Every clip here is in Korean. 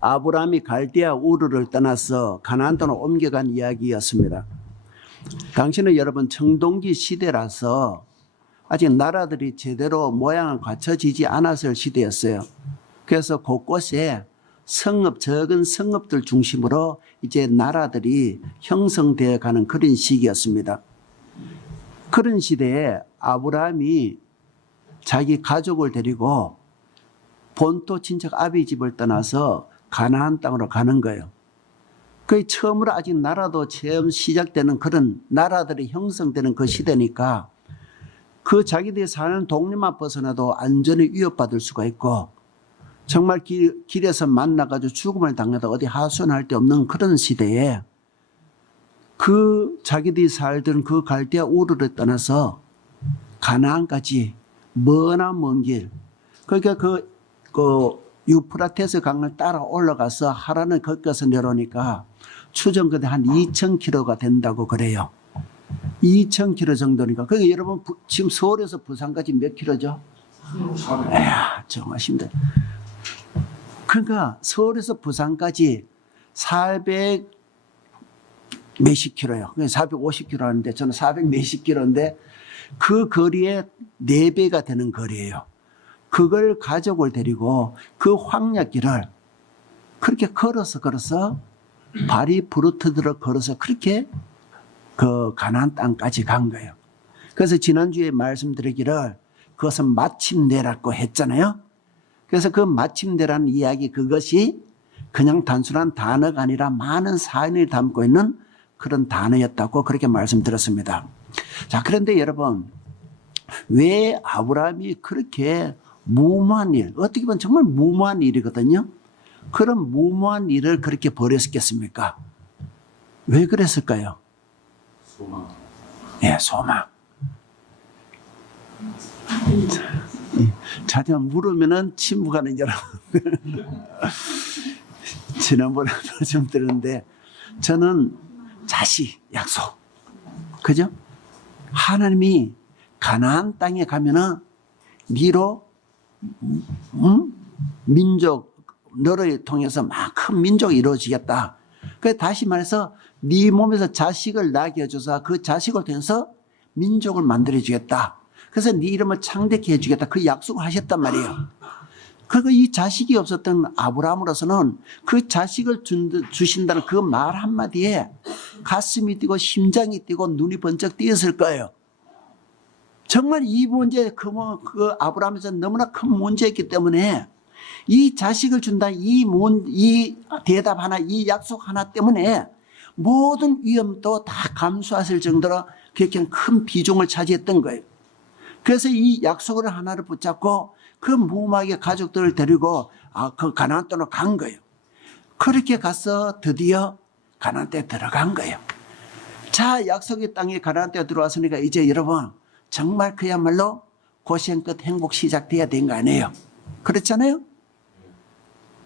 아브라함이 갈대아 우르를 떠나서 가나안 땅으로 옮겨간 이야기였습니다. 당시는 여러분 청동기 시대라서 아직 나라들이 제대로 모양을 갖춰지지 않았을 시대였어요. 그래서 곳곳에 성읍, 적은 성읍들 중심으로 이제 나라들이 형성되어 가는 그런 시기였습니다. 그런 시대에 아브라함이 자기 가족을 데리고 본토 친척 아비 집을 떠나서 가나안 땅으로 가는 거예요. 그 처음으로 아직 나라도 처음 시작되는 그런 나라들이 형성되는 그 시대니까 그 자기들이 사는 동네만 벗어나도 안전에 위협받을 수가 있고 정말 길에서 만나가지고 죽음을 당해도 어디 하소연할 데 없는 그런 시대에 그 자기들이 살던 그 갈대아 우르를 떠나서 가나안까지 먼 길, 그러니까 그 유프라테스 강을 따라 올라가서 하란을 거쳐서 내려오니까 추정거리 한 2,000km가 된다고 그래요. 2,000km 정도니까. 그러니까 여러분 지금 서울에서 부산까지 몇 킬로죠? 이야, 정말 힘들어. 그러니까 서울에서 부산까지 400 몇십 킬로요. 450km 하는데 저는 400 몇십 킬로인데 그 거리에 4배가 되는 거리예요. 그걸 가족을 데리고 그 황야길을 그렇게 걸어서 발이 부르트들어 걸어서 그렇게 그 가나안 땅까지 간 거예요. 그래서 지난주에 말씀드리기를 그것은 마침내라고 했잖아요. 그래서 그 마침내라는 이야기 그것이 그냥 단순한 단어가 아니라 많은 사연을 담고 있는 그런 단어였다고 그렇게 말씀드렸습니다. 자, 그런데 여러분 왜 아브라함이 그렇게 무모한 일, 어떻게 보면 정말 무모한 일이거든요. 그런 무모한 일을 그렇게 벌였겠습니까? 왜 그랬을까요? 소망. 예, 소망. 자주 물으면은 침묵하는 여러분. 지난번에 말씀드렸는데 저는 자식, 약속. 그죠? 하나님이 가나안 땅에 가면은 니로 민족 너를 통해서 막 큰 민족이 이루어지겠다. 그래서 다시 말해서 네 몸에서 자식을 낳게 해줘서 그 자식을 통해서 민족을 만들어주겠다. 그래서 네 이름을 창대케 해주겠다. 그 약속을 하셨단 말이에요. 그리고 이 자식이 없었던 아브라함으로서는 그 자식을 주신다는 그 말 한마디에 가슴이 뛰고 심장이 뛰고 눈이 번쩍 뜨였을 거예요. 정말 이 문제, 그 아브라함에서 너무나 큰 문제였기 때문에 이 자식을 준다, 이 대답 하나, 이 약속 하나 때문에 모든 위험도 다 감수했을 정도로 그렇게 큰 비중을 차지했던 거예요. 그래서 이 약속을 하나를 붙잡고 그 무모하게 가족들을 데리고 그 가나안 땅으로 간 거예요. 그렇게 가서 드디어 가나안 땅에 들어간 거예요. 자, 약속의 땅에 가나안 땅에 들어왔으니까 이제 여러분 정말 그야말로 고생 끝 행복 시작돼야 된 거 아니에요? 그렇잖아요?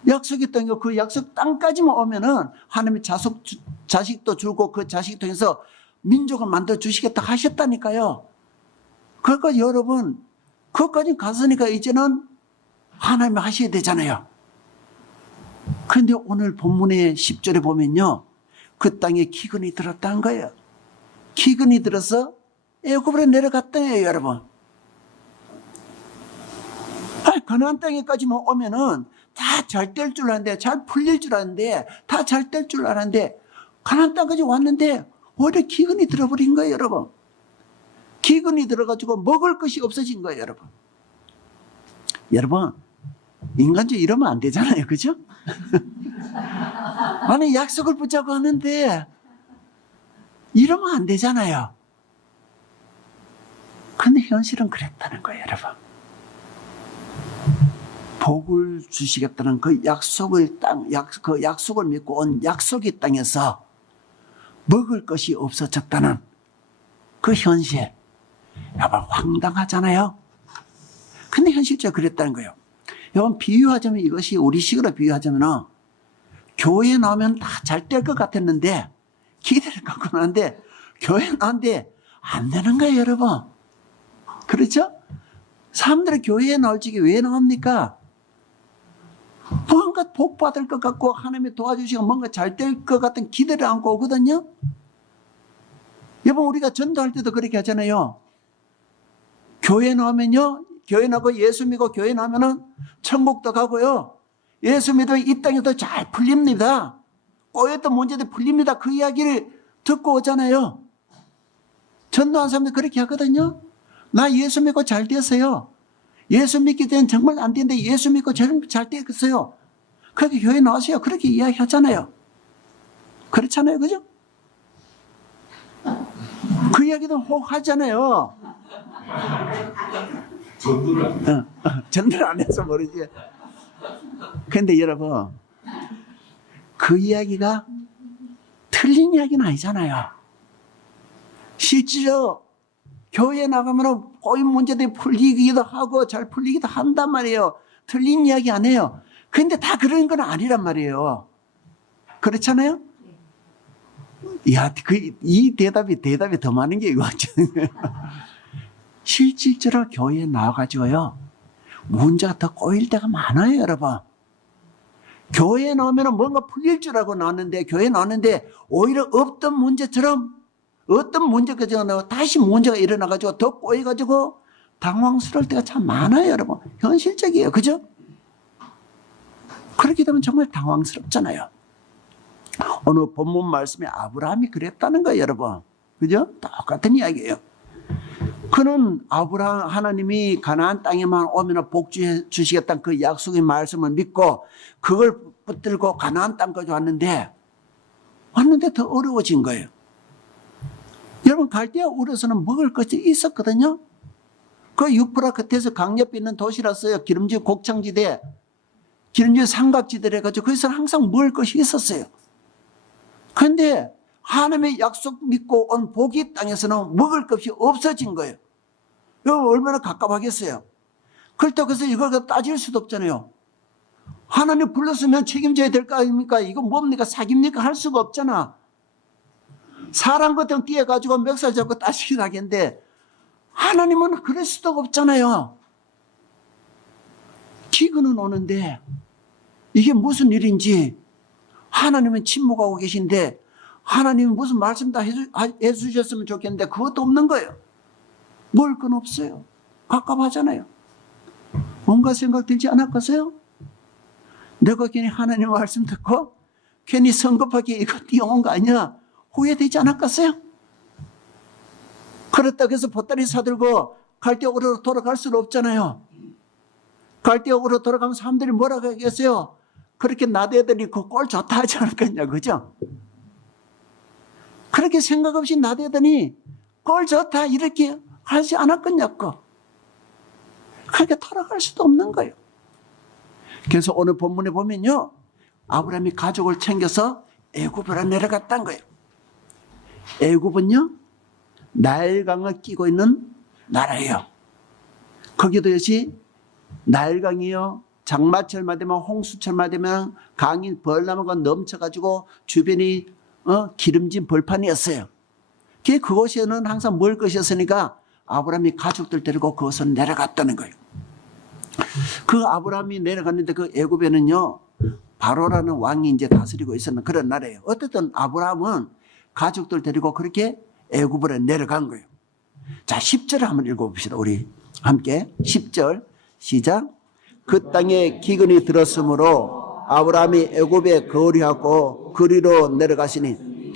약속의 땅에 그 약속 땅까지만 오면은 하나님이 자식도 주고 그 자식 통해서 민족을 만들어 주시겠다 하셨다니까요. 그러니까 여러분 그것까지 갔으니까 이제는 하나님이 하셔야 되잖아요. 그런데 오늘 본문의 10절에 보면요. 그 땅에 기근이 들었다는 거예요. 기근이 들어서 애굽으로 내려갔다네요, 여러분. 가나안 땅에까지만 오면은 다 잘 될 줄 알았는데, 잘 풀릴 줄 알았는데, 다 잘 될 줄 알았는데, 가나안 땅까지 왔는데 오히려 기근이 들어버린 거예요, 여러분. 기근이 들어가지고 먹을 것이 없어진 거예요, 여러분. 여러분, 인간적으로 이러면 안 되잖아요, 그죠? 아니, 약속을 붙잡고 하는데 이러면 안 되잖아요. 근데 현실은 그랬다는 거예요, 여러분. 복을 주시겠다는 그 그 약속을 믿고 온 약속의 땅에서 먹을 것이 없어졌다는 그 현실. 여러분, 황당하잖아요. 근데 현실적으로 그랬다는 거예요. 여러분, 비유하자면 이것이 우리식으로 비유하자면 교회에 나오면 다 잘 될 것 같았는데 기대를 갖고 나는데 교회에 나왔는데 안 되는 거예요, 여러분. 그렇죠? 사람들이 교회에 나올 적에 왜 나옵니까? 뭔가 복 받을 것 같고 하나님이 도와주시고 뭔가 잘 될 것 같은 기대를 안고 오거든요. 여러분, 우리가 전도할 때도 그렇게 하잖아요. 교회 나오면요, 교회 나고 예수 믿고 교회 나오면은 천국도 가고요, 예수 믿으면 이 땅에도 잘 풀립니다. 꼬였던 문제도 풀립니다. 그 이야기를 듣고 오잖아요. 전도한 사람들 그렇게 하거든요. 나 예수 믿고 잘 됐어요. 예수 믿기 전엔 정말 안 되는데 예수 믿고 잘 됐어요. 그렇게 교회 나오세요. 그렇게 이야기하잖아요. 그렇잖아요. 그죠? 그 이야기도 혹 하잖아요. 전도를 안 해서 모르지. 근데 여러분, 그 이야기가 틀린 이야기는 아니잖아요. 실제로 교회에 나가면 꼬인 문제들이 풀리기도 하고 잘 풀리기도 한단 말이에요. 틀린 이야기 안 해요. 근데 다 그런 건 아니란 말이에요. 그렇잖아요? 이 대답이 더 많은 게 이거. 실질적으로 교회에 나와가지고요, 문제가 더 꼬일 때가 많아요, 여러분. 교회에 나오면 뭔가 풀릴 줄 알고 나왔는데, 교회에 나왔는데, 오히려 없던 문제처럼, 어떤 문제가 나와 다시 문제가 일어나가지고 더 꼬여가지고 당황스러울 때가 참 많아요, 여러분. 현실적이에요. 그죠? 그렇게 되면 정말 당황스럽잖아요. 오늘 본문 말씀에 아브라함이 그랬다는 거예요, 여러분. 그죠? 똑같은 이야기예요. 그는 아브라함, 하나님이 가나안 땅에만 오면 복 주시겠다는 그 약속의 말씀을 믿고 그걸 붙들고 가나안 땅까지 왔는데 더 어려워진 거예요. 여러분, 갈대아 우르에서는 먹을 것이 있었거든요. 그 유프라 끝에서 강 옆에 있는 도시라서요, 기름진 곡창지대, 기름진 삼각지대를 해가지고 거기서 항상 먹을 것이 있었어요. 그런데 하나님의 약속 믿고 온 복이 땅에서는 먹을 것이 없어진 거예요. 이거 얼마나 갑갑하겠어요. 그래서 이걸 따질 수도 없잖아요. 하나님 불렀으면 책임져야 될 거 아닙니까? 이거 뭡니까? 사깁니까? 할 수가 없잖아. 사람 같은 끼어가지고 멱살 잡고 따지긴 하겠는데 하나님은 그럴 수도 없잖아요. 기근은 오는데 이게 무슨 일인지, 하나님은 침묵하고 계신데 하나님은 무슨 말씀 다 해주셨으면 좋겠는데 그것도 없는 거예요. 먹을 건 없어요. 갑갑하잖아요. 뭔가 생각 들지 않았겠어요? 내가 괜히 하나님 말씀 듣고 괜히 성급하게 이거 뛰어온 거 아니야? 후회되지 않았겠어요? 그렇다고 해서 보따리 사들고 갈대옥으로 돌아갈 수는 없잖아요. 갈대옥으로 돌아가면 사람들이 뭐라고 하겠어요? 그렇게 나대더니 그 꼴 좋다 하지 않았겠냐, 그죠? 그렇게 생각 없이 나대더니 꼴 좋다 이렇게 하지 않았겠냐고. 그렇게 돌아갈 수도 없는 거예요. 그래서 오늘 본문에 보면요, 아브라함이 가족을 챙겨서 애굽으로 내려갔다는 거예요. 애굽은요, 나일강을 끼고 있는 나라예요. 거기도 역시 나일강이요, 장마철만 되면, 홍수철만 되면 강이 벌나무가 넘쳐가지고 주변이 기름진 벌판이었어요. 그곳에는 항상 먹을 것이었으니까 아브라함이 가족들 데리고 그것을 내려갔다는 거예요. 그 아브라함이 내려갔는데 그 애굽에는요, 바로라는 왕이 이제 다스리고 있었는 그런 나라예요. 어쨌든 아브라함은 가족들 데리고 그렇게 애굽으로 내려간 거예요. 자, 10절을 한번 읽어봅시다. 우리 함께 10절 시작. 그 땅에 기근이 들었으므로 아브라함이 애굽에 거류하고 그리로 내려가시니,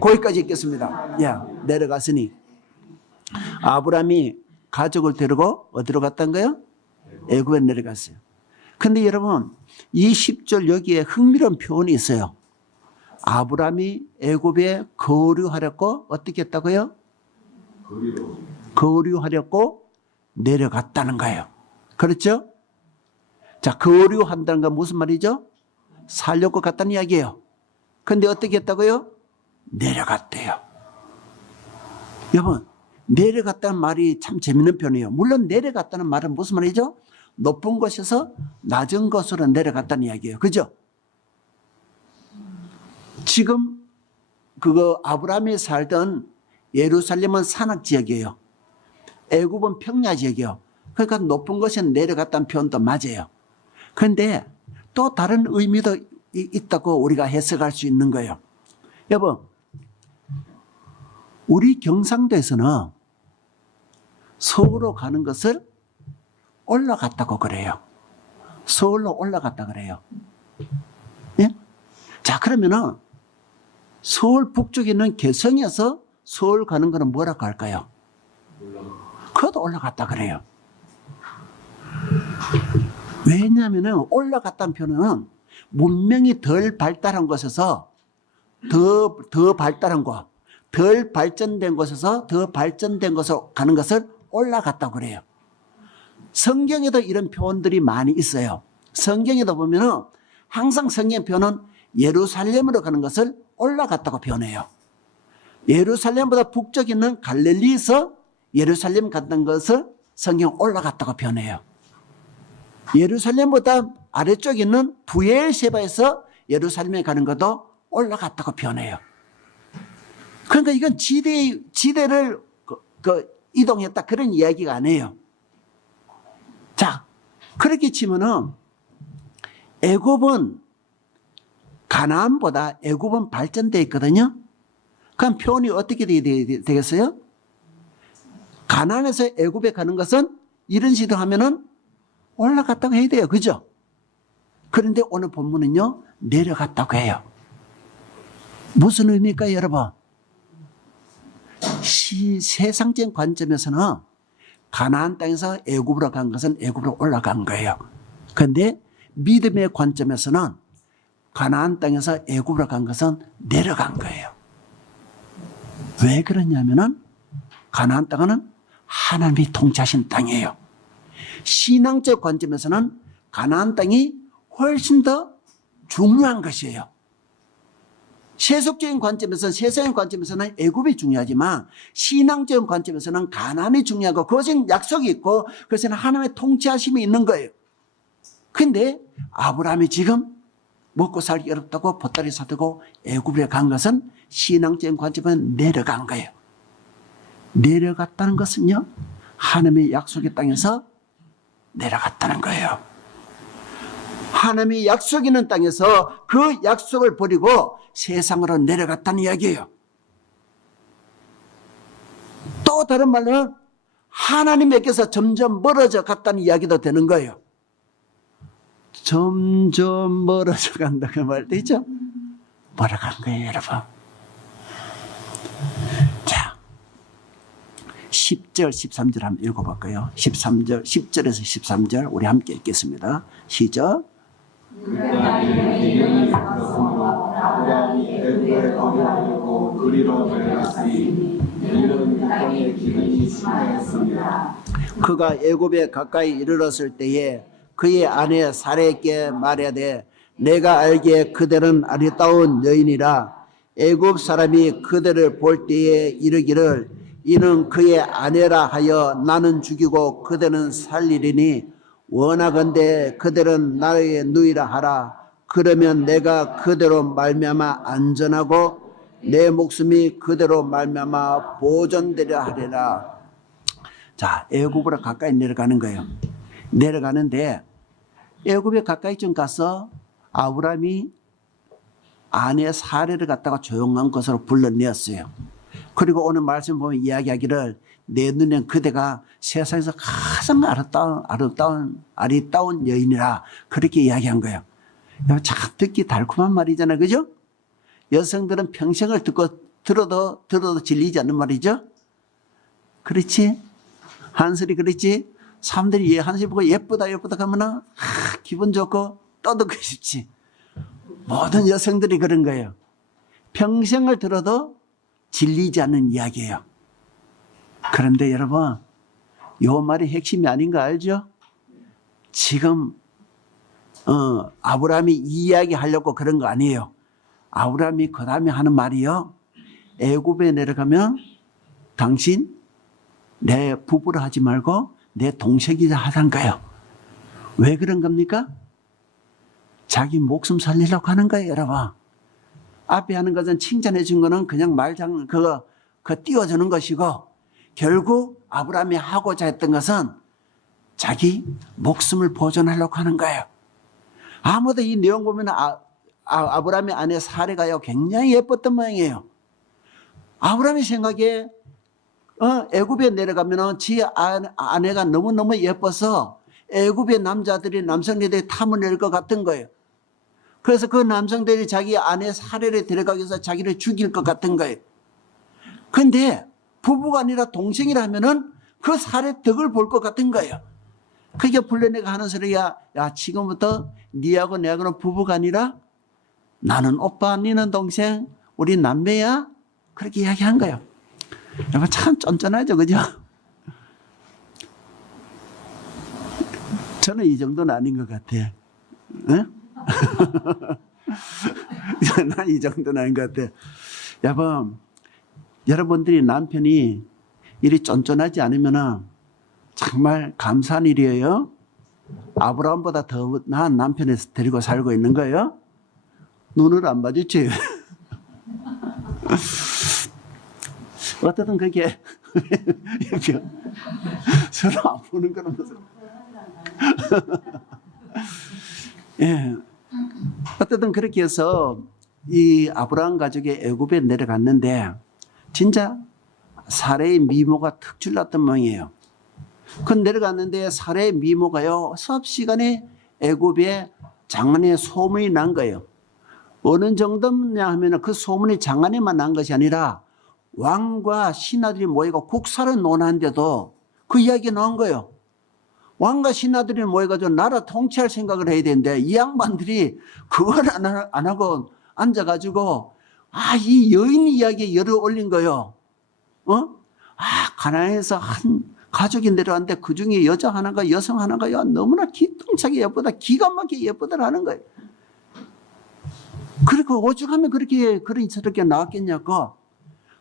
거기까지 읽겠습니다. 내려가시니 아브라함이 가족을 데리고 어디로 갔던 거예요? 애굽에 내려갔어요. 근데 여러분, 이 10절 여기에 흥미로운 표현이 있어요. 아브라함이 애굽에 거류하려고 어떻게 했다고요? 거류하려고 내려갔다는 거예요. 그렇죠? 자, 거류한다는 건 무슨 말이죠? 살려고 갔다는 이야기예요. 근데 어떻게 했다고요? 내려갔대요. 여러분, 내려갔다는 말이 참 재밌는 표현이에요. 물론 내려갔다는 말은 무슨 말이죠? 높은 곳에서 낮은 곳으로 내려갔다는 이야기예요. 그죠? 지금 아브라함이 살던 예루살렘은 산악지역이에요. 애굽은 평야지역이에요. 그러니까 높은 곳에 내려갔다는 표현도 맞아요. 그런데 또 다른 의미도 있다고 우리가 해석할 수 있는 거예요. 여보, 우리 경상도에서는 서울로 가는 것을 올라갔다고 그래요. 서울로 올라갔다 그래요. 예? 자, 그러면은 서울 북쪽에 있는 개성에서 서울 가는 거는 뭐라고 할까요? 그것도 올라갔다 그래요. 왜냐하면 올라갔다는 표현은 문명이 덜 발달한 곳에서 더 발달한 곳, 덜 발전된 곳에서 더 발전된 곳으로 가는 것을 올라갔다고 그래요. 성경에도 이런 표현들이 많이 있어요. 성경에도 보면은 항상 성경 표현은 예루살렘으로 가는 것을 올라갔다고 표현해요. 예루살렘보다 북쪽에 있는 갈릴리에서 예루살렘 갔던 것을 성경 올라갔다고 표현해요. 예루살렘보다 아래쪽에 있는 부엘세바에서 예루살렘에 가는 것도 올라갔다고 표현해요. 그러니까 이건 지대를 이동했다 그런 이야기가 아니에요. 자, 그렇게 치면은 애굽은 가나안보다 애굽은 발전되어 있거든요. 그럼 표현이 어떻게 되겠어요? 가나안에서 애굽에 가는 것은 이런 식으로 하면은 올라갔다고 해야 돼요. 그죠? 그런데 오늘 본문은요, 내려갔다고 해요. 무슨 의미일까요, 여러분? 세상적인 관점에서는 가나안 땅에서 애굽으로 간 것은 애굽으로 올라간 거예요. 그런데 믿음의 관점에서는 가나안 땅에서 애굽으로 간 것은 내려간 거예요. 왜 그러냐면은 가나안 땅은 하나님이 통치하신 땅이에요. 신앙적 관점에서는 가나안 땅이 훨씬 더 중요한 것이에요. 세속적인 관점에서는, 세상의 관점에서는 애굽이 중요하지만 신앙적인 관점에서는 가나안이 중요하고 그것은 약속이 있고 그것은 하나님의 통치하심이 있는 거예요. 그런데 아브라함이 지금 먹고 살기 어렵다고 보따리 사들고 애굽에 간 것은 신앙적인 관점은 내려간 거예요. 내려갔다는 것은요, 하나님의 약속의 땅에서 내려갔다는 거예요. 하나님이 약속 있는 땅에서 그 약속을 버리고 세상으로 내려갔다는 이야기예요. 또 다른 말로는 하나님에게서 점점 멀어져 갔다는 이야기도 되는 거예요. 점점 멀어져 간다 그 말 되죠? 멀어간 거예요, 여러분. 자, 10절, 13절 한번 읽어볼까요? 13절, 10절에서 13절 우리 함께 읽겠습니다. 시작. 그가 애굽에 가까이 이르렀을 때에 그의 아내 사레에게 말하되 내가 알기에 그들은 아리따운 여인이라. 애굽 사람이 그들을 볼 때에 이르기를 이는 그의 아내라 하여 나는 죽이고 그들은 살리리니 원하건대 그들은 나의 누이라 하라. 그러면 내가 그대로 말미암아 안전하고 내 목숨이 그대로 말미암아 보존되려 하리라. 자, 애굽으로 가까이 내려가는 거예요. 내려가는데 애굽에 가까이 좀 가서 아브라함이 아내 사레를 갖다가 조용한 것으로 불러내었어요. 그리고 오늘 말씀 보면 이야기하기를 내 눈엔 그대가 세상에서 가장 아리따운 여인이라 그렇게 이야기한 거예요. 참 듣기 달콤한 말이잖아요. 그죠? 여성들은 평생을 들어도 질리지 않는 말이죠. 그렇지? 한슬이 그렇지? 사람들이 한슬이 보고 예쁘다 그러면 기분 좋고 떠들고 싶지. 모든 여성들이 그런 거예요. 평생을 들어도 질리지 않는 이야기예요. 그런데 여러분, 이 말이 핵심이 아닌 거 알죠? 지금 아브라함이 이 이야기 하려고 그런 거 아니에요. 아브라함이 그 다음에 하는 말이요, 애굽에 내려가면 당신 내 부부를 하지 말고 내 동생이라 하던 거예요. 왜 그런 겁니까? 자기 목숨 살리려고 하는 거예요, 여러분. 앞에 하는 것은 칭찬해 준 거는 그냥 말장 그거 띄워주는 것이고, 결국 아브라함이 하고자 했던 것은 자기 목숨을 보존하려고 하는 거예요. 아무도 이 내용 보면 아브라함의 아내 사레가요 굉장히 예뻤던 모양이에요. 아브라함의 생각에 애굽에 내려가면은 지 아내가 너무너무 예뻐서 애굽의 남성들이 탐을 낼 것 같은 거예요. 그래서 그 남성들이 자기 아내 사레를 데려가기 위해서 자기를 죽일 것 같은 거예요. 근데 부부가 아니라 동생이라면은 그 사레 덕을 볼 것 같은 거예요. 그게 불러내가 하는 소리야. 야, 지금부터 니하고 내하고는 부부가 아니라 나는 오빠, 니는 동생, 우리 남매야. 그렇게 이야기한 거예요. 여러분 참 쫀쫀하죠, 그죠? 저는 이 정도는 아닌 것 같아. 응? 난 이 정도는 아닌 것 같아. 여러분, 여러분들이 남편이 일이 쫀쫀하지 않으면 정말 감사한 일이에요. 아브라함보다 더 나은 남편을 데리고 살고 있는 거예요. 눈을 안 마주쳐요. 어떻든 그게 서로 안 보는 거는 무슨 예. 어쨌든 그렇게 해서 이 아브라함 가족이 애굽에 내려갔는데 진짜 사레의 미모가 특출났던 모양이에요. 그 내려갔는데 사레의 미모가요 섭시간에 애굽에 장안에 소문이 난 거예요. 어느 정도냐 하면 그 소문이 장안에만 난 것이 아니라 왕과 신하들이 모이고 국사를 논하는데도 그 이야기가 나온 거예요. 왕과 신하들이 모여가지고 나라 통치할 생각을 해야 되는데 이 양반들이 그걸 안 하고 앉아가지고 이 여인 이야기에 열을 올린 거예요. 가나안에서 한 가족이 내려왔는데 그 중에 여자 하나가 여성 하나가 너무나 기똥차게 예쁘다, 기가 막히게 예쁘다라는 거예요. 그리고 오죽하면 저렇게 나왔겠냐고.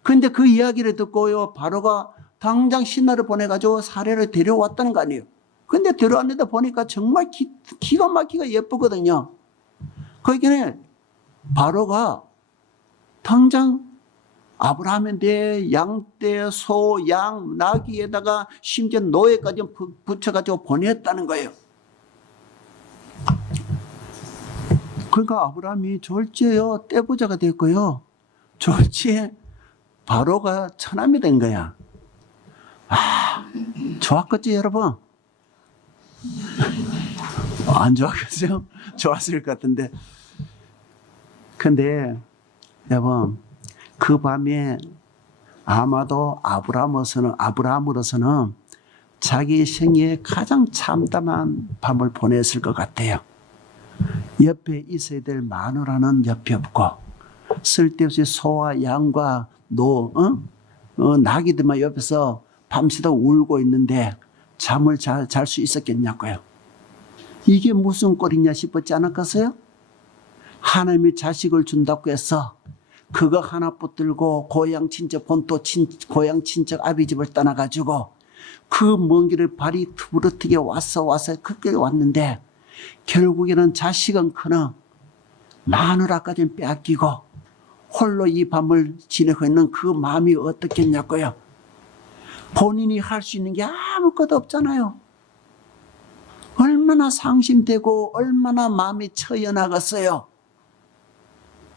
근데 그 이야기를 듣고요, 바로가 당장 신하를 보내가지고 사례를 데려왔다는 거 아니에요. 근데 데려왔는데 보니까 정말 기가 막히게 예쁘거든요. 그러니까 바로가 당장 아브라함의 대, 양떼, 소, 양, 나귀에다가 심지어 노예까지 붙여가지고 보냈다는 거예요. 그러니까 아브라함이 졸지에요 떼부자가 됐고요. 졸지에 바로가 처남이 된 거야. 좋았겠지 여러분? 안 좋았겠어요? 좋았을 것 같은데. 근데 여러분 그 밤에 아마도 아브라함으로서는 자기 생애에 가장 참담한 밤을 보냈을 것 같아요. 옆에 있어야 될 마누라는 옆에 없고 쓸데없이 소와 양과 나귀들만 옆에서 밤새도록 울고 있는데 잠을 잘 수 있었겠냐고요. 이게 무슨 꼴이냐 싶었지 않았겠어요? 하나님이 자식을 준다고 해서 그거 하나 붙들고 고향 친척 고향 친척 아비 집을 떠나가지고 그 먼 길을 발이 투부러뜨게 와서 그렇게 왔는데 결국에는 자식은 커나 마누라까지 빼앗기고 홀로 이 밤을 지내고 있는 그 마음이 어떻겠냐고요. 본인이 할 수 있는 게 아무것도 없잖아요. 얼마나 상심되고 얼마나 마음이 처연하겠어요.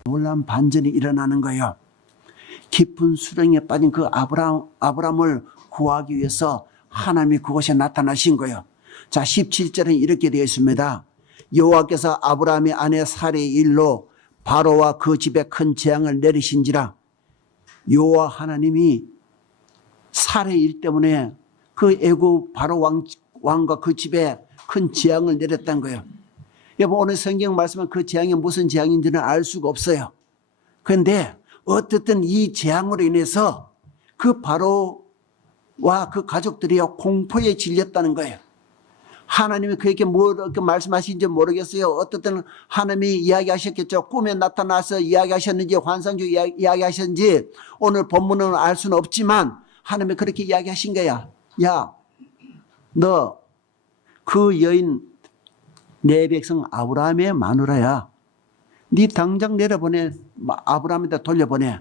놀라운 반전이 일어나는 거예요. 깊은 수렁에 빠진 그 아브라함을 구하기 위해서 하나님이 그곳에 나타나신 거예요. 자, 17절은 이렇게 되어 있습니다. 여호와께서 아브라함의 아내 사레의 일로 바로와 그 집에 큰 재앙을 내리신지라. 여호와 하나님이 사레의 일 때문에 그 애굽 바로 왕과 그 집에 큰 재앙을 내렸다는 거예요. 여러분 오늘 성경 말씀은 그 재앙이 무슨 재앙인지는 알 수가 없어요. 그런데 어쨌든 이 재앙으로 인해서 그 바로와 그 가족들이 공포에 질렸다는 거예요. 하나님이 그에게 뭐렇게 말씀하신지 모르겠어요. 어떻든 하나님이 이야기하셨겠죠. 꿈에 나타나서 이야기하셨는지 환상 중 이야기하셨는지 오늘 본문은 알 수는 없지만 하나님이 그렇게 이야기하신 거야. 야, 너 그 여인 내 백성 아브라함의 마누라야. 네 당장 내려보내. 아브라함에다 돌려보내.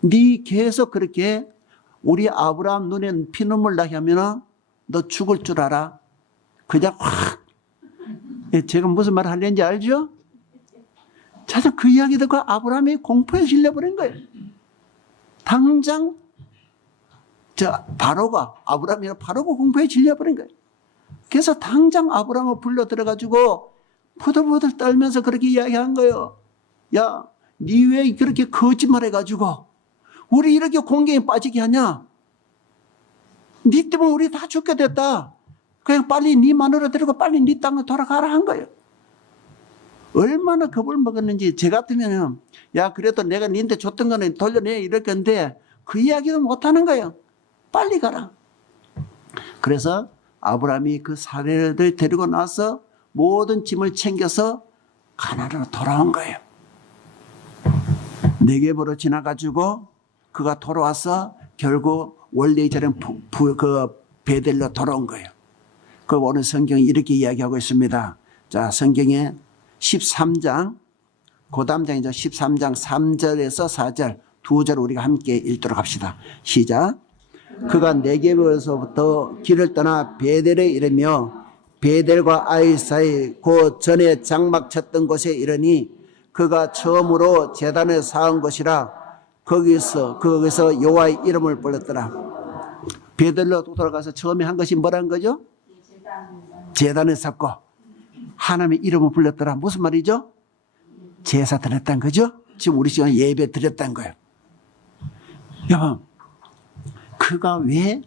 네 계속 그렇게 우리 아브라함 눈에 피눈물 나게 하면 너 죽을 줄 알아. 그냥 확 제가 무슨 말 하려는지 알죠? 자, 그 이야기 듣고 아브라함이 공포에 질려버린 거예요. 당장 아브라함이랑 바로가 공포에 질려버린 거예요. 그래서 당장 아브라함을 불러 들어가지고 포들포들 떨면서 그렇게 이야기한 거예요. 야, 니 왜 그렇게 거짓말 해가지고 우리 이렇게 공경에 빠지게 하냐? 니 때문에 우리 다 죽게 됐다. 그냥 빨리 니 마누라 데리고 빨리 니 땅에 돌아가라 한 거예요. 얼마나 겁을 먹었는지. 제 같으면 야, 그래도 내가 니한테 줬던 거는 돌려내 이럴 건데 그 이야기도 못하는 거예요. 빨리 가라. 그래서 아브라함이 그 사례를 데리고 나서 모든 짐을 챙겨서 가나안으로 돌아온 거예요. 네겝으로 지나가지고 그가 돌아와서 결국 원래 자리는 베델로 돌아온 거예요. 그 오늘 성경이 이렇게 이야기하고 있습니다. 자, 성경에 13장, 고담장이죠. 13장 3절에서 4절 두 절 우리가 함께 읽도록 합시다. 시작. 그가 네겝에서부터 길을 떠나 베델에 이르며 베델과 아이 사이 그 전에 장막 쳤던 곳에 이르니 그가 처음으로 제단을 쌓은 곳이라 거기서 여호와의 이름을 불렀더라. 베델로 돌아가서 처음에 한 것이 뭐라는 거죠? 제단을 쌓고 하나님의 이름을 불렀더라. 무슨 말이죠? 제사 드렸다는 거죠? 지금 우리 시간 예배 드렸다는 거예요. 여러분, 그가 왜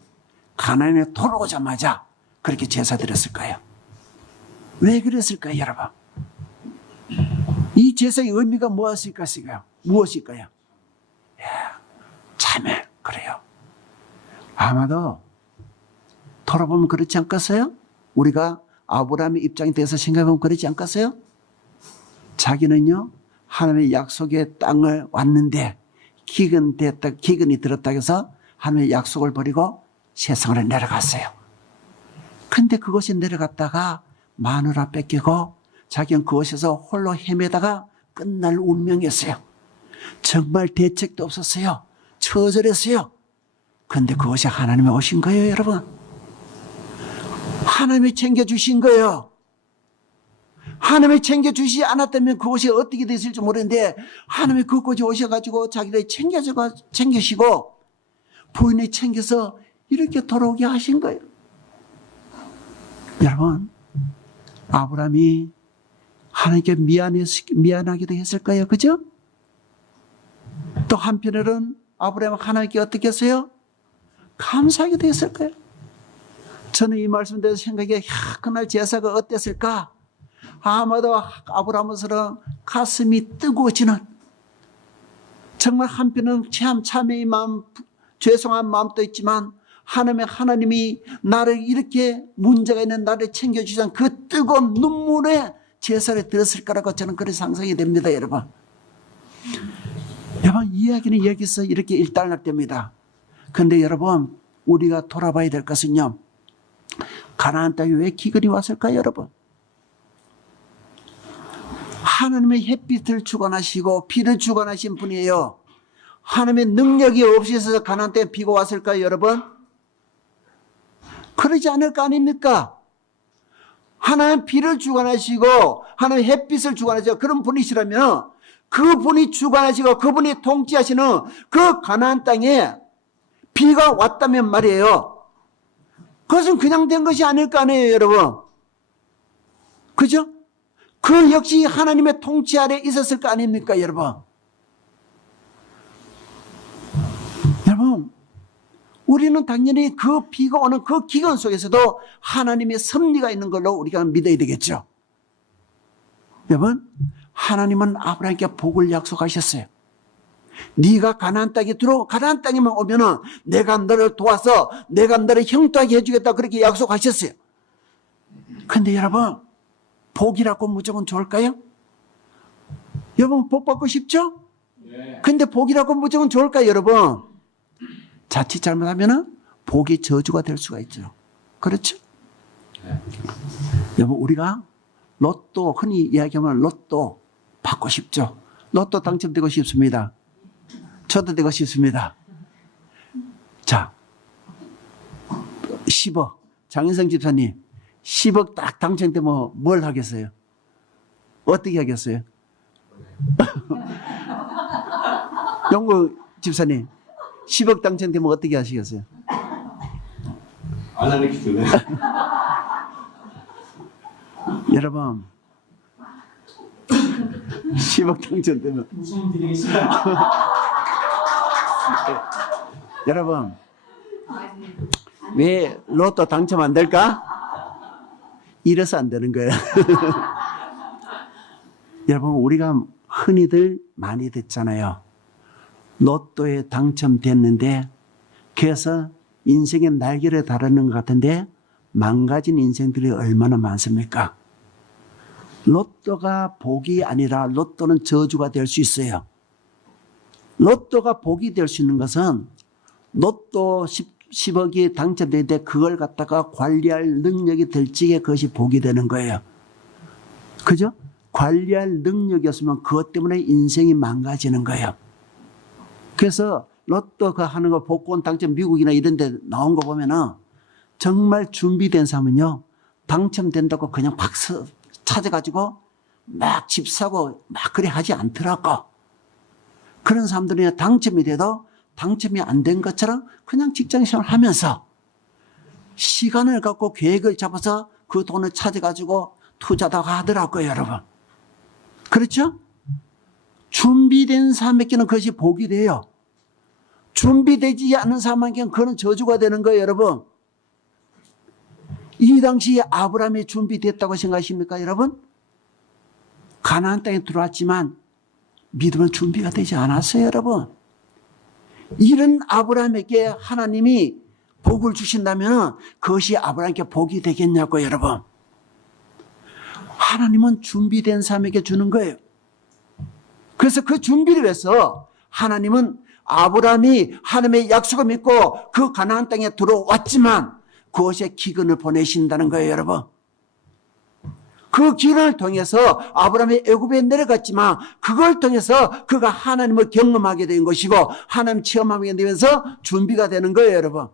가나안에 돌아오자마자 그렇게 제사 드렸을까요? 왜 그랬을까요, 여러분? 이 제사의 의미가 무엇일까요? 참에 그래요. 아마도 돌아보면 그렇지 않겠어요? 우리가 아브라함의 입장에 대해서 생각해보면 그렇지 않겠어요? 자기는요, 하나님의 약속의 땅을 왔는데 기근이 들었다 해서 하나님의 약속을 버리고 세상으로 내려갔어요. 근데 그곳에 내려갔다가 마누라 뺏기고 자기는 그곳에서 홀로 헤매다가 끝날 운명이었어요. 정말 대책도 없었어요. 처절했어요. 근데 그것이 하나님이 오신 거예요, 여러분. 하나님이 챙겨주신 거예요. 하나님이 챙겨주시지 않았다면 그것이 어떻게 됐을지 모르는데 하나님이 그곳에 오셔가지고 자기를 챙기시고 부인을 챙겨서 이렇게 돌아오게 하신 거예요. 여러분, 아브라함이 하나님께 미안하기도 했을까요? 그죠? 또 한편으로는 아브라함은 하나님께 어떻게 했어요? 감사하기도 했을 거예요. 저는 이 말씀 대해서 생각해, 그날 제사가 어땠을까? 아마도 아브라함으로서는 가슴이 뜨거워지는, 정말 한편은 참회의 마음, 죄송한 마음도 있지만 하나님이 나를 이렇게 문제가 있는 나를 챙겨주신 그 뜨거운 눈물에 제사를 드렸을 거라고 저는 그런 상상이 됩니다, 여러분. 여러분, 이야기는 여기서 이렇게 일단락됩니다. 그런데 여러분, 우리가 돌아봐야 될 것은요, 가나안 땅에 왜 기근이 왔을까요, 여러분? 하나님의 햇빛을 주관하시고 비를 주관하신 분이에요. 하나님의 능력이 없이 있어서 가나안 땅에 비가 왔을까요, 여러분? 그러지 않을 거 아닙니까? 하나님 비를 주관하시고 하나님 햇빛을 주관하시고 그런 분이시라면 그분이 주관하시고 그분이 통치하시는 그 가나안 땅에 비가 왔다면 말이에요. 그것은 그냥 된 것이 아닐 거 아니에요, 여러분. 그죠? 그 역시 하나님의 통치 아래 있었을 거 아닙니까, 여러분? 여러분, 우리는 당연히 그 비가 오는 그 기근 속에서도 하나님의 섭리가 있는 걸로 우리가 믿어야 되겠죠. 여러분, 하나님은 아브라함에게 복을 약속하셨어요. 네가 가나안 땅에만 오면은 내가 너를 도와서 내가 너를 형통하게 해주겠다 그렇게 약속하셨어요. 근데 여러분, 복이라고 무조건 좋을까요? 여러분, 복 받고 싶죠? 근데 복이라고 무조건 좋을까요, 여러분? 자칫 잘못하면은 복이 저주가 될 수가 있죠. 그렇죠? 여러분, 우리가 로또, 흔히 이야기하면 로또 받고 싶죠? 로또 당첨되고 싶습니다. 저도 되고 싶습니다. 자, 10억. 장인성 집사님, 10억 딱 당첨되면 뭘 하겠어요? 어떻게 하겠어요? 영구 집사님, 10억 당첨되면 어떻게 하시겠어요? 안 하는 기도네. 여러분, 10억 당첨되면 웃음 드리겠습니다. 여러분, 왜 로또 당첨 안 될까? 이래서 안 되는 거예요. 여러분, 우리가 흔히들 많이 듣잖아요. 로또에 당첨됐는데, 그래서 인생의 날개를 다루는 것 같은데, 망가진 인생들이 얼마나 많습니까? 로또가 복이 아니라 로또는 저주가 될 수 있어요. 로또가 복이 될 수 있는 것은 로또 10억이 당첨되는데 그걸 갖다가 관리할 능력이 될 적에 그것이 복이 되는 거예요. 그죠? 관리할 능력이 없으면 그것 때문에 인생이 망가지는 거예요. 그래서 로또 그 하는 거 복권 당첨 미국이나 이런 데 나온 거 보면은 정말 준비된 사람은요, 당첨된다고 그냥 막 찾아가지고 막 집 사고 막 그래 하지 않더라고. 그런 사람들이 당첨이 돼도 당첨이 안 된 것처럼 그냥 직장 생활 하면서 시간을 갖고 계획을 잡아서 그 돈을 찾아가지고 투자도 하더라고요, 여러분. 그렇죠? 준비된 사람에게는 그것이 복이 돼요. 준비되지 않은 사람에게는 그건 저주가 되는 거예요, 여러분. 이 당시에 아브라함이 준비됐다고 생각하십니까, 여러분? 가나안 땅에 들어왔지만 믿음은 준비가 되지 않았어요, 여러분. 이런 아브라함에게 하나님이 복을 주신다면 그것이 아브라함에게 복이 되겠냐고요, 여러분. 하나님은 준비된 사람에게 주는 거예요. 그래서 그 준비를 위해서 하나님은 아브라함이 하나님의 약속을 믿고 그 가나안 땅에 들어왔지만 그것에 기근을 보내신다는 거예요, 여러분. 그 기근을 통해서 아브라함이 애굽에 내려갔지만 그걸 통해서 그가 하나님을 경험하게 된 것이고 하나님 체험하게 되면서 준비가 되는 거예요, 여러분.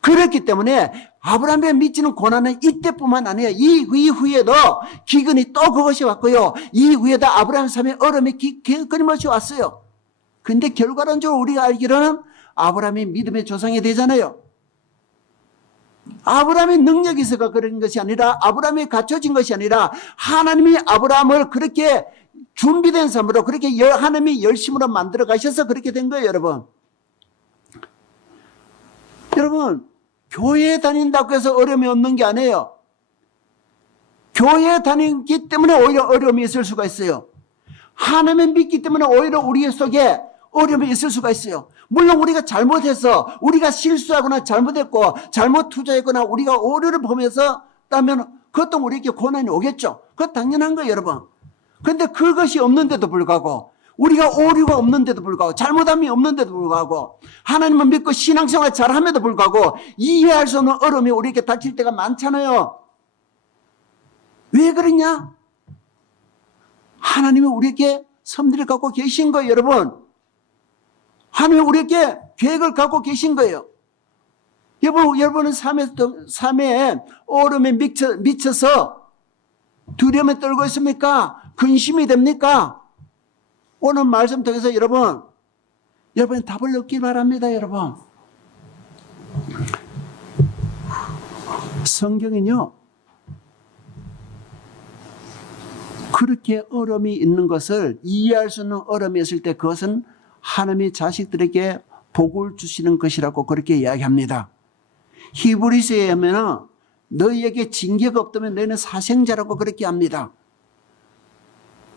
그렇기 때문에 아브라함의 미치는 고난은 이때뿐만 아니에요. 이 이후에도 기근이 또 그것이 왔고요. 이후에도 아브라함 삶에 어려움이 끊임없이 왔어요. 근데 결과론적으로 우리가 알기로는 아브라함이 믿음의 조상이 되잖아요. 아브라함의 능력이 있어서 그런 것이 아니라 아브라함이 갖춰진 것이 아니라 하나님이 아브라함을 그렇게 준비된 사람으로 그렇게 하나님이 열심으로 만들어 가셔서 그렇게 된 거예요, 여러분. 여러분, 교회에 다닌다고 해서 어려움이 없는 게 아니에요. 교회에 다니기 때문에 오히려 어려움이 있을 수가 있어요. 하나님을 믿기 때문에 오히려 우리 속에 어려움이 있을 수가 있어요. 물론 우리가 잘못해서 우리가 실수하거나 잘못했고 잘못 투자했거나 우리가 오류를 보면서 따면 그것도 우리에게 고난이 오겠죠. 그건 당연한 거예요, 여러분. 그런데 그것이 없는데도 불구하고 우리가 오류가 없는데도 불구하고 잘못함이 없는데도 불구하고 하나님을 믿고 신앙생활 잘함에도 불구하고 이해할 수 없는 어려움이 우리에게 닥칠 때가 많잖아요. 왜 그러냐? 하나님이 우리에게 섭리를 갖고 계신 거예요, 여러분. 하나님이 우리에게 계획을 갖고 계신 거예요. 여러분은 삶의 어려움에 미쳐서 두려움에 떨고 있습니까? 근심이 됩니까? 오늘 말씀 통해서 여러분 답을 얻길 바랍니다, 여러분. 성경은요, 그렇게 어려움이 있는 것을 이해할 수 있는 어려움이 있을 때 그것은 하나님이 자식들에게 복을 주시는 것이라고 그렇게 이야기합니다. 히브리서에 하면 너희에게 징계가 없다면 너희는 사생자라고 그렇게 합니다.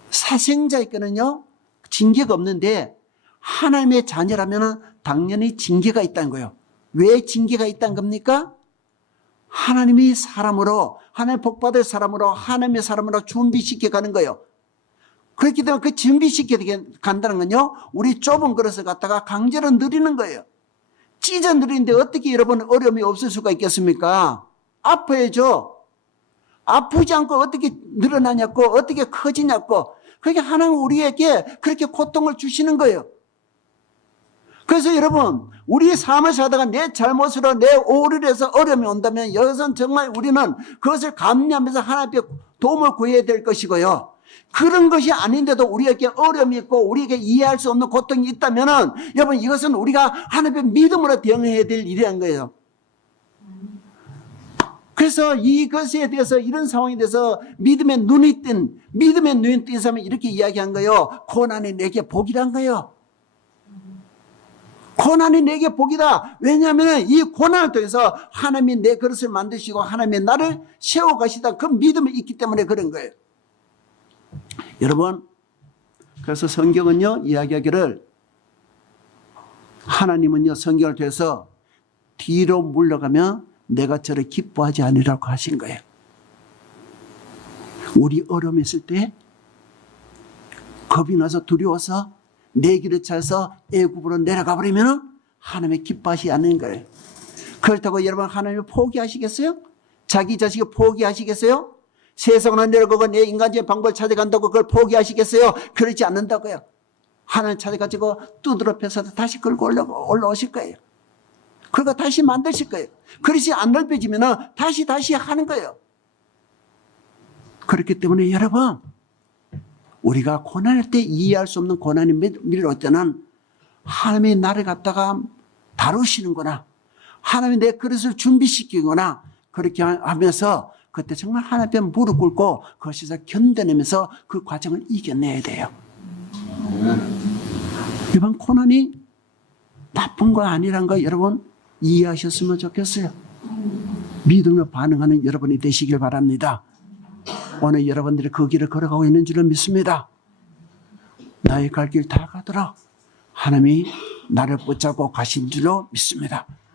사생자에게는요, 징계가 없는데 하나님의 자녀라면 당연히 징계가 있다는 거예요. 왜 징계가 있다는 겁니까? 하나님이 사람으로, 하나님 복받을 사람으로, 하나님의 사람으로 준비시켜 가는 거예요. 그렇기 때문에 그 준비시켜 간다는 건요, 우리 좁은 그릇을 갖다가 강제로 누리는 거예요. 찢어 누리는데 어떻게 여러분 어려움이 없을 수가 있겠습니까? 아파야죠. 아프지 않고 어떻게 늘어나냐고, 어떻게 커지냐고. 그게 하나님 우리에게 그렇게 고통을 주시는 거예요. 그래서 여러분, 우리의 삶을 살다가 내 잘못으로 내 오류를 해서 어려움이 온다면 여기서는 정말 우리는 그것을 감내하면서 하나님께 도움을 구해야 될 것이고요. 그런 것이 아닌데도 우리에게 어려움이 있고 우리에게 이해할 수 없는 고통이 있다면은 여러분 이것은 우리가 하나님의 믿음으로 대응해야 될 일이라는 거예요. 그래서 이것에 대해서 이런 상황에 대해서 믿음의 눈이 뜬 사람은 이렇게 이야기한 거예요. 고난이 내게 복이란 거예요. 고난이 내게 복이다. 왜냐하면 이 고난을 통해서 하나님이 내 그릇을 만드시고 하나님이 나를 세워가시다. 그 믿음이 있기 때문에 그런 거예요. 여러분, 그래서 성경은요 이야기하기를 하나님은요 성경을 통해서 뒤로 물러가면 내가 저를 기뻐하지 않으라고 하신 거예요. 우리 어려움이 있을 때 겁이 나서 두려워서 내 길을 찾아서 애굽으로 내려가 버리면 하나님이 기뻐하지 않는 거예요. 그렇다고 여러분 하나님을 포기하시겠어요? 자기 자식을 포기하시겠어요? 세상으로 내려가고 내 인간적인 방법을 찾아간다고 그걸 포기하시겠어요? 그러지 않는다고요. 하나님 찾아가지고 두드러 펴서 다시 끌고 올라오실 거예요. 그리고 다시 만드실 거예요. 그릇이 안 넓혀지면 다시 하는 거예요. 그렇기 때문에 여러분 우리가 고난할 때 이해할 수 없는 고난이 밀려올 때는 하나님이 나를 갖다가 다루시는구나. 하나님이 내 그릇을 준비시키거나 그렇게 하면서 그때 정말 하나님 앞에 무릎 꿇고 그것에서 견뎌내면서 그 과정을 이겨내야 돼요. 이번 고난이 나쁜 거 아니란 거 여러분 이해하셨으면 좋겠어요. 믿음으로 반응하는 여러분이 되시길 바랍니다. 오늘 여러분들이 그 길을 걸어가고 있는 줄을 믿습니다. 나의 갈 길 다 가도록 하나님이 나를 붙잡고 가신 줄로 믿습니다.